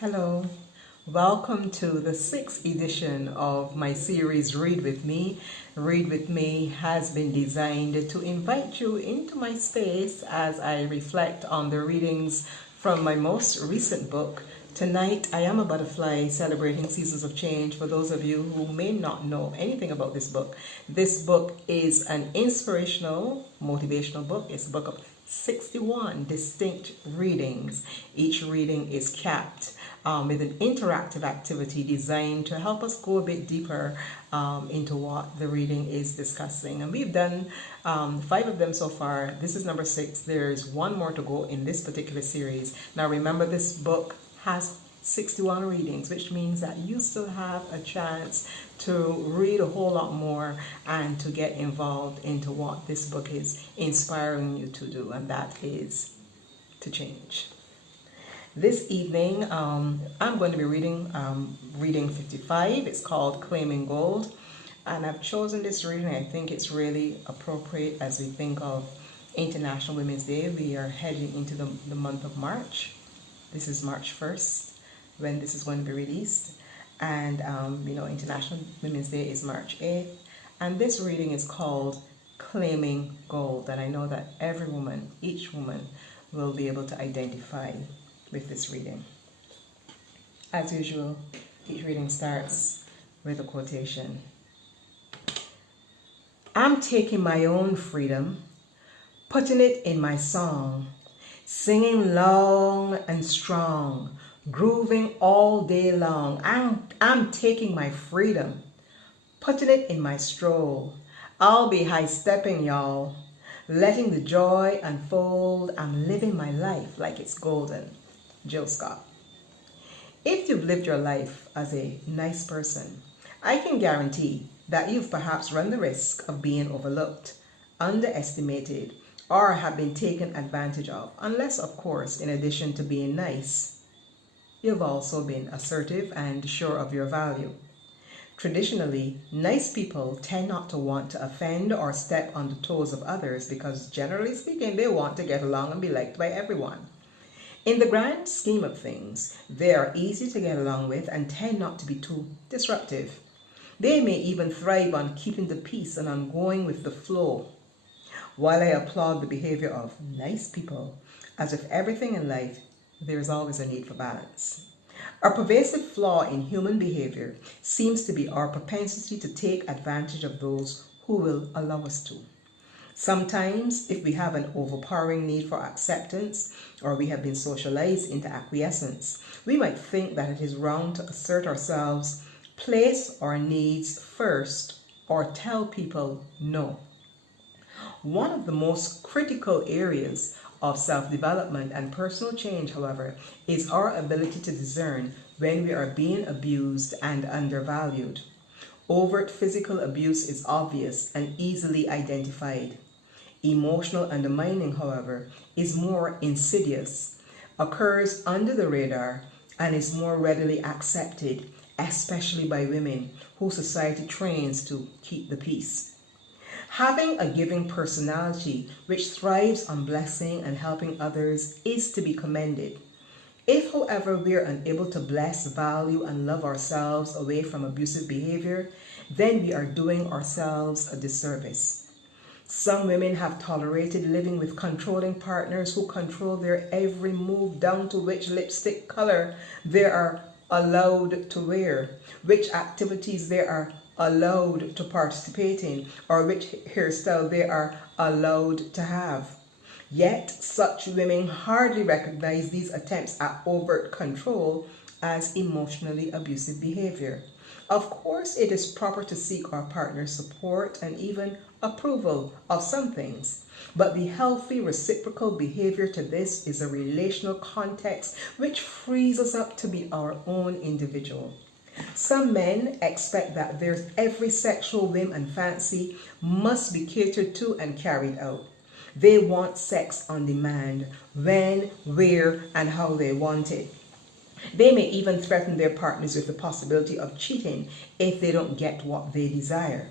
Hello, welcome to the sixth edition of my series Read With Me. Read With Me has been designed to invite you into my space as I reflect on the readings from my most recent book. Tonight, I Am a Butterfly, Celebrating Seasons of Change. For those of you who may not know anything about this book is an inspirational, motivational book. It's a book of 61 distinct readings. Each reading is capped with an interactive activity designed to help us go a bit deeper into what the reading is discussing. And we've done 5 of them so far. This is number 6. There's one more to go in this particular series. Now remember, this book has 61 readings, which means that you still have a chance to read a whole lot more and to get involved into what this book is inspiring you to do, and that is to change. This evening, I'm going to be reading reading 55. It's called Claiming Gold, and I've chosen this reading. I think it's really appropriate as we think of International Women's Day. We are heading into the month of March. This is March 1st when this is going to be released. And, International Women's Day is March 8th. And this reading is called Claiming Gold. And I know that every woman, each woman, will be able to identify with this reading. As usual, each reading starts with a quotation. I'm taking my own freedom, putting it in my song, singing long and strong, grooving all day long. I'm taking my freedom, putting it in my stroll. I'll be high-stepping, y'all, letting the joy unfold. I'm living my life like it's golden. Jill Scott. If you've lived your life as a nice person, I can guarantee that you've perhaps run the risk of being overlooked, underestimated, or have been taken advantage of, unless, of course, in addition to being nice, you've also been assertive and sure of your value. Traditionally, nice people tend not to want to offend or step on the toes of others because, generally speaking, they want to get along and be liked by everyone. In the grand scheme of things, they are easy to get along with and tend not to be too disruptive. They may even thrive on keeping the peace and on going with the flow. While I applaud the behavior of nice people, as with everything in life, there is always a need for balance. A pervasive flaw in human behavior seems to be our propensity to take advantage of those who will allow us to. Sometimes, if we have an overpowering need for acceptance, or we have been socialized into acquiescence, we might think that it is wrong to assert ourselves, place our needs first, or tell people no. One of the most critical areas of self-development and personal change, however, is our ability to discern when we are being abused and undervalued. Overt physical abuse is obvious and easily identified. Emotional undermining, however, is more insidious, occurs under the radar, and is more readily accepted, especially by women who society trains to keep the peace. Having a giving personality which thrives on blessing and helping others is to be commended. If, however, we are unable to bless, value, and love ourselves away from abusive behavior, then we are doing ourselves a disservice. Some women have tolerated living with controlling partners who control their every move, down to which lipstick color they are allowed to wear, which activities they are allowed to participate in, or which hairstyle they are allowed to have. Yet, such women hardly recognize these attempts at overt control as emotionally abusive behavior. Of course, it is proper to seek our partner's support and even approval of some things, but the healthy reciprocal behavior to this is a relational context which frees us up to be our own individual. Some men expect that their every sexual whim and fancy must be catered to and carried out. They want sex on demand, when, where, and how they want it. They may even threaten their partners with the possibility of cheating if they don't get what they desire,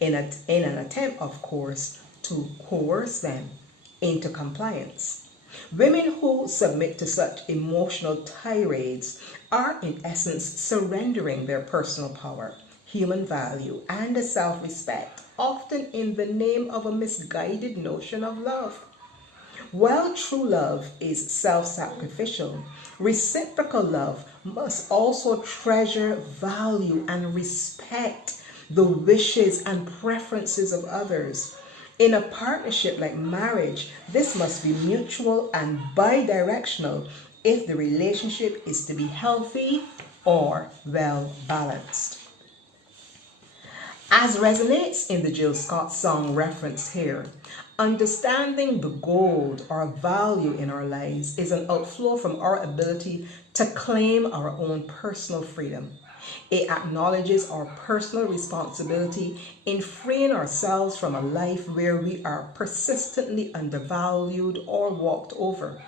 in an attempt, of course, to coerce them into compliance. Women who submit to such emotional tirades are, in essence, surrendering their personal power, human value, and self respect, often in the name of a misguided notion of love. While true love is self sacrificial, reciprocal love must also treasure, value, and respect the wishes and preferences of others. In a partnership like marriage, this must be mutual and bidirectional if the relationship is to be healthy or well balanced. As resonates in the Jill Scott song referenced here, understanding the gold or value in our lives is an outflow from our ability to claim our own personal freedom. It acknowledges our personal responsibility in freeing ourselves from a life where we are persistently undervalued or walked over.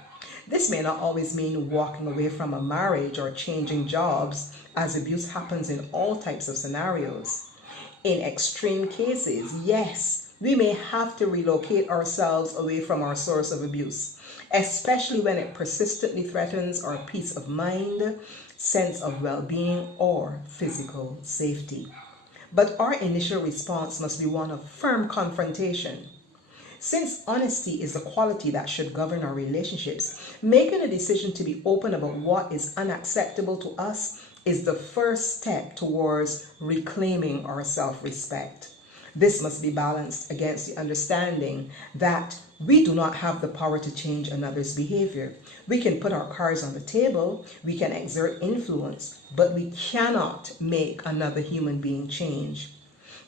This may not always mean walking away from a marriage or changing jobs, as abuse happens in all types of scenarios. In extreme cases, yes, we may have to relocate ourselves away from our source of abuse, especially when it persistently threatens our peace of mind, sense of well-being, or physical safety. But our initial response must be one of firm confrontation. Since honesty is the quality that should govern our relationships, making a decision to be open about what is unacceptable to us is the first step towards reclaiming our self-respect. This must be balanced against the understanding that we do not have the power to change another's behavior. We can put our cards on the table, we can exert influence, but we cannot make another human being change.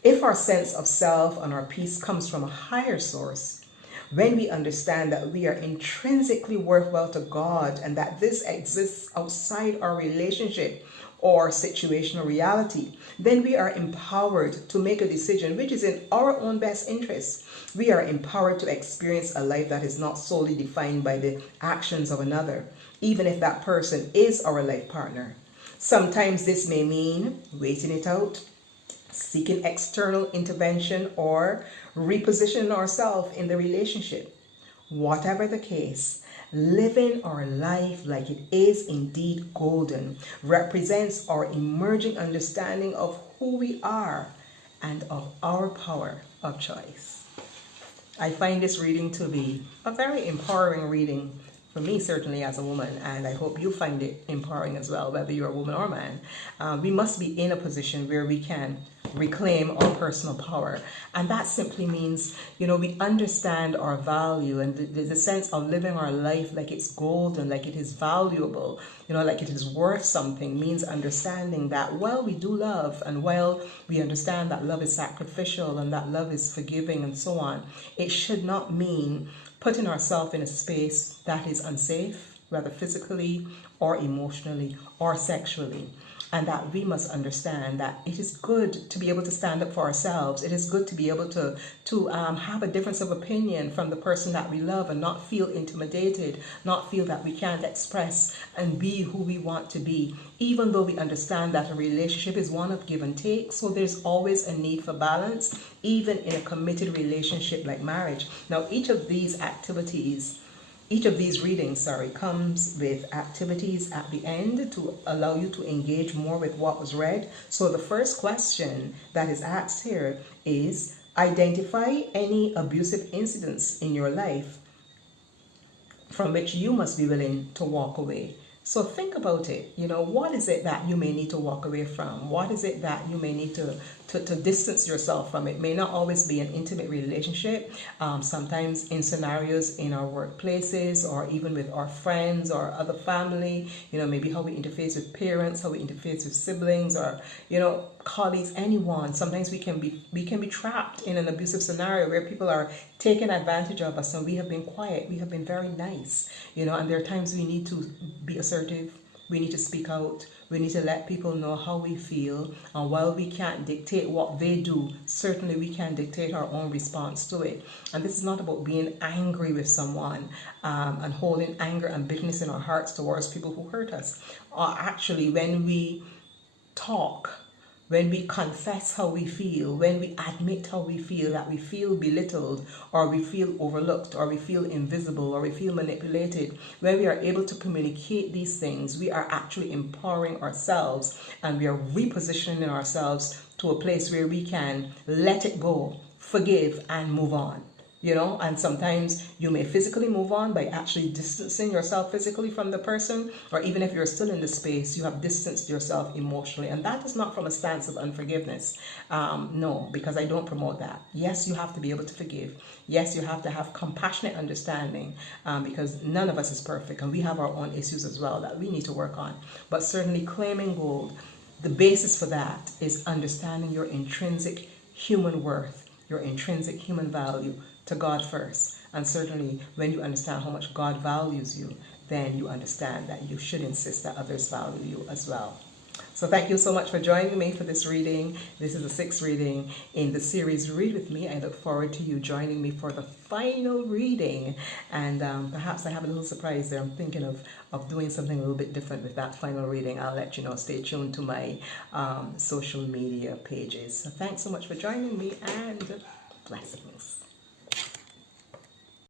If our sense of self and our peace comes from a higher source, when we understand that we are intrinsically worthwhile to God and that this exists outside our relationship or situational reality, then we are empowered to make a decision which is in our own best interest. We are empowered to experience a life that is not solely defined by the actions of another, even if that person is our life partner. Sometimes this may mean waiting it out, seeking external intervention, or repositioning ourselves in the relationship. Whatever the case, living our life like it is indeed golden represents our emerging understanding of who we are and of our power of choice. I find this reading to be a very empowering reading for me, certainly as a woman, and I hope you find it empowering as well, whether you're a woman or a man. We must be in a position where we can reclaim our personal power, and that simply means, we understand our value and the sense of living our life like it's golden, like it is valuable, like it is worth something, means understanding that while we do love and while we understand that love is sacrificial and that love is forgiving and so on, it should not mean putting ourselves in a space that is unsafe, whether physically or emotionally or sexually. And that we must understand that it is good to be able to stand up for ourselves. It is good to be able to have a difference of opinion from the person that we love and not feel intimidated, not feel that we can't express and be who we want to be, even though we understand that a relationship is one of give and take. So there's always a need for balance, even in a committed relationship like marriage. Now, each of these readings, comes with activities at the end to allow you to engage more with what was read. So the first question that is asked here is, identify any abusive incidents in your life from which you must be willing to walk away. So think about it. What is it that you may need to walk away from? What is it that you may need to distance yourself from? It may not always be an intimate relationship. Sometimes in scenarios in our workplaces or even with our friends or other family, maybe how we interface with parents, how we interface with siblings or, colleagues, anyone. Sometimes we can be trapped in an abusive scenario where people are taking advantage of us and we have been quiet. We have been very nice, and there are times we need to be assertive. We need to speak out. We need to let people know how we feel. And while we can't dictate what they do, certainly we can dictate our own response to it. And this is not about being angry with someone and holding anger and bitterness in our hearts towards people who hurt us. Or actually, when we talk when we confess how we feel, when we admit how we feel, that we feel belittled, or we feel overlooked, or we feel invisible, or we feel manipulated, when we are able to communicate these things, we are actually empowering ourselves, and we are repositioning ourselves to a place where we can let it go, forgive, and move on. And sometimes you may physically move on by actually distancing yourself physically from the person, or even if you're still in the space, you have distanced yourself emotionally, and that is not from a stance of unforgiveness. No, because I don't promote that. Yes, you have to be able to forgive. Yes, you have to have compassionate understanding, because none of us is perfect, and we have our own issues as well that we need to work on. But certainly claiming gold, the basis for that is understanding your intrinsic human worth, your intrinsic human value to God first. And certainly when you understand how much God values you, then you understand that you should insist that others value you as well. So thank you so much for joining me for this reading. This is the 6th reading in the series Read With Me. I look forward to you joining me for the final reading. And perhaps I have a little surprise there. I'm thinking of doing something a little bit different with that final reading. I'll let you know. Stay tuned to my social media pages. So thanks so much for joining me, and blessings.